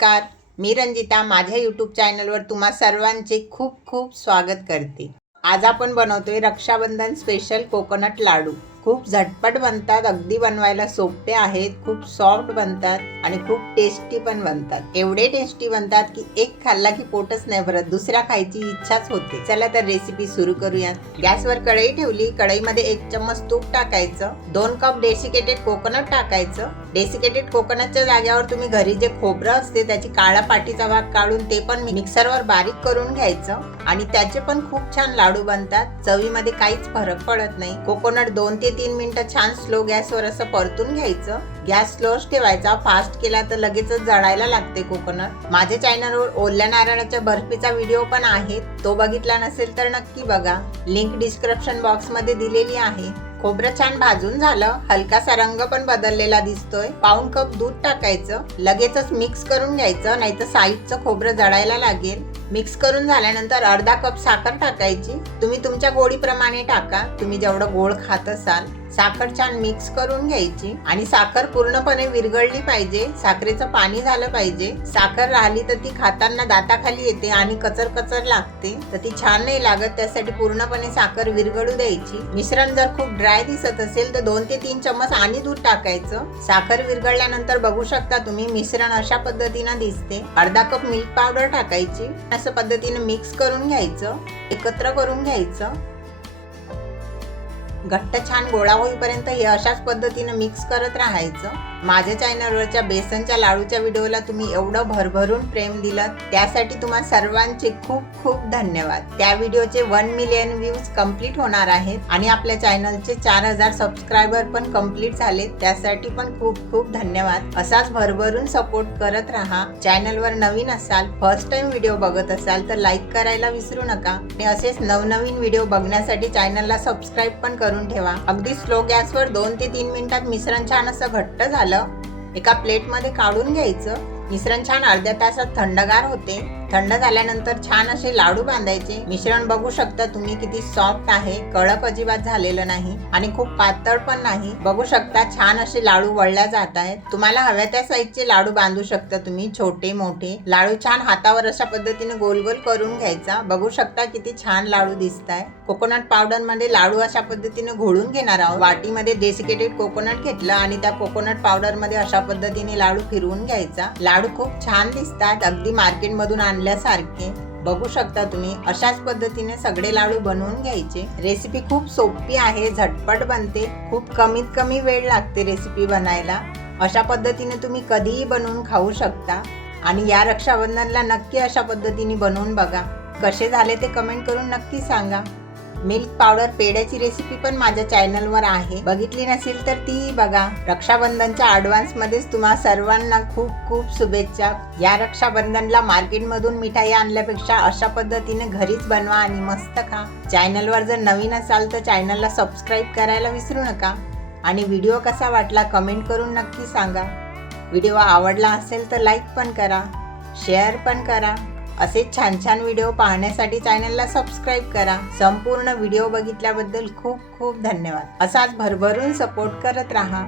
नमस्कार. मी रंजिता माझ्या यूट्यूब चॅनलवर तुम्हा सर्वांचे खूप खूप स्वागत करते. आज आपण बनवतोय रक्षाबंधन स्पेशल कोकोनट लाडू. खूप झटपट बनतात अगदी बनवायला सोपे आहेत खूप सॉफ्ट बनतात आणि खूप टेस्टी पण बनतात. एवढे टेस्टी बनतात की एक खाल्ला की पोटच नाही भरत दुसऱ्या खायची इच्छाच होते. चला तर रेसिपी सुरू करूया. गॅसवर कढई ठेवली कढईमध्ये एक चम्मच तूप टाकायचं दोन कप डेसिकेटेड कोकोनट टाकायचं डेसिकेटेड कोकोनटच्या जाग्यावर तुम्ही घरी जे खोबरं असते त्याची काळा पाटीचा भाग काढून ते पण मिक्सरवर बारीक करून घ्यायचं. आणि त्याचे पण खूप छान लाडू बनतात. चवीमध्ये काहीच फरक पडत नाही. कोकोनट दोन ते तीन मिनिटं छान स्लो गॅसवर असं परतून घ्यायचं. गॅस स्लोच ठेवायचा. फास्ट केला तर लगेचच जळायला लागते कोकोनट. माझ्या चॅनलवर ओल्या नारळाच्या बर्फीचा व्हिडिओ पण आहे. तो बघितला नसेल तर नक्की बघा. लिंक डिस्क्रिप्शन बॉक्समध्ये दिलेली आहे. खोबरं छान भाजून झालं. हलकासा रंग पण बदललेला दिसतोय. पाऊन कप दूध टाकायचं. लगेचच मिक्स करून घ्यायचं. नाहीतर साईडचं खोबरं जळायला लागेल. मिक्स करून झाल्यानंतर अर्धा कप साखर टाकायची. तुम्ही तुमच्या गोडीप्रमाणे टाका. तुम्ही जेवढं गोड खात असाल. साखर छान मिक्स करून घ्यायची आणि साखर पूर्णपणे विरघळली पाहिजे साखरेचं पाणी झालं पाहिजे. साखर राहिली तर ती खाताना दाताखाली येते आणि कचर कचर लागते. तर ती छान नाही लागत त्यासाठी पूर्णपणे साखर विरघळू द्यायची. मिश्रण जर खूप ड्राय दिसत असेल तर दोन ते तीन चम्मच आणि दूध टाकायचं. साखर विरघळल्यानंतर बघू शकता तुम्ही मिश्रण अशा पद्धतीनं दिसते. अर्धा कप मिल्क पावडर टाकायची. असं पद्धतीने मिक्स करून घ्यायचं. एकत्र करून घ्यायचं. घट्ट छान गोळा होईपर्यंत हे अशाच पद्धतीनं मिक्स करत राहायचं. माझ्या चॅनलवरच्या बेसनच्या लाडूच्या व्हिडिओला तुम्ही एवढं भरभरून प्रेम दिलं त्यासाठी तुम्हा सर्वांचे खूप खूप धन्यवाद. त्या व्हिडिओचे वन मिलियन व्ह्यूज कंप्लीट होणार आहेत आणि आपल्या चॅनलचे चार हजार सबस्क्रायबर पण कंप्लीट झाले त्यासाठी पण खूप खूप धन्यवाद. असाच भरभरून सपोर्ट करत राहा. चॅनलवर नवीन असाल फर्स्ट टाइम व्हिडिओ बघत असाल तर लाईक करायला विसरू नका. आणि असेच नवनवीन व्हिडिओ बघण्यासाठी चॅनलला सबस्क्राईब पण करून ठेवा. अगदी स्लो गॅसवर दोन ते तीन मिनिटात मिश्रण छान असं घट्ट झालं. एका प्लेटमध्ये काढून घ्यायचं. मिश्रण छान अर्ध्या तासात थंडगार होते. थंड झाल्यानंतर छान असे लाडू बांधायचे. मिश्रण बघू शकता तुम्ही किती सॉफ्ट आहे. कडक अजिबात झालेलं नाही आणि खूप पातळ पण नाही. बघू शकता छान असे लाडू वळल्या जात आहेत. तुम्हाला हव्या त्या साईजचे लाडू बांधू शकता तुम्ही छोटे मोठे. लाडू छान हातावर अशा पद्धतीने गोल गोल करून घ्यायचा. बघू शकता किती छान लाडू दिसत आहे कोकोनट पावडरमध्ये लाडू अशा पद्धतीने घोळून घेणार आहोत. वाटीमध्ये डेसिकेटेड कोकोनट घेतलं आणि त्या कोकोनट पावडरमध्ये अशा पद्धतीने लाडू फिरवून घ्यायचा. लाडू खूप छान दिसतात. अगदी मार्केटमधून आण आणल्यासारखे. बघू शकता तुम्ही अशाच पद्धतीने सगळे लाडू बनवून घ्यायचे. रेसिपी खूप सोपी आहे झटपट बनते. खूप कमीत कमी वेळ लागते रेसिपी बनायला. अशा पद्धतीने तुम्ही कधीही बनवून खाऊ शकता. आणि या रक्षाबंधनला नक्की अशा पद्धतीने बनवून बघा. कसे झाले ते कमेंट करून नक्की सांगा. मिल्क पावडर पेड्याची रेसिपी पण माझ्या चॅनलवर आहे. बघितली नसेल तर तीही बघा. रक्षाबंधनच्या ॲडव्हान्स मध्येच तुम्हा सर्वांना खूप खूप शुभेच्छा. या रक्षाबंधनला मार्केटमधून मिठाई आणल्यापेक्षा अशा पद्धतीने घरीच बनवा आणि मस्त खा. चॅनलवर जर नवीन असाल तर चॅनलला सबस्क्राईब करायला विसरू नका. आणि व्हिडिओ कसा वाटला कमेंट करून नक्की सांगा. व्हिडिओ आवडला असेल तर लाईक पण करा. शेअर पण करा. असे छान छान व्हिडिओ पाहण्यासाठी चॅनलला सबस्क्राईब करा. संपूर्ण व्हिडिओ बघितल्याबद्दल खूप खूप धन्यवाद. असाच भरभरून सपोर्ट करत राहा.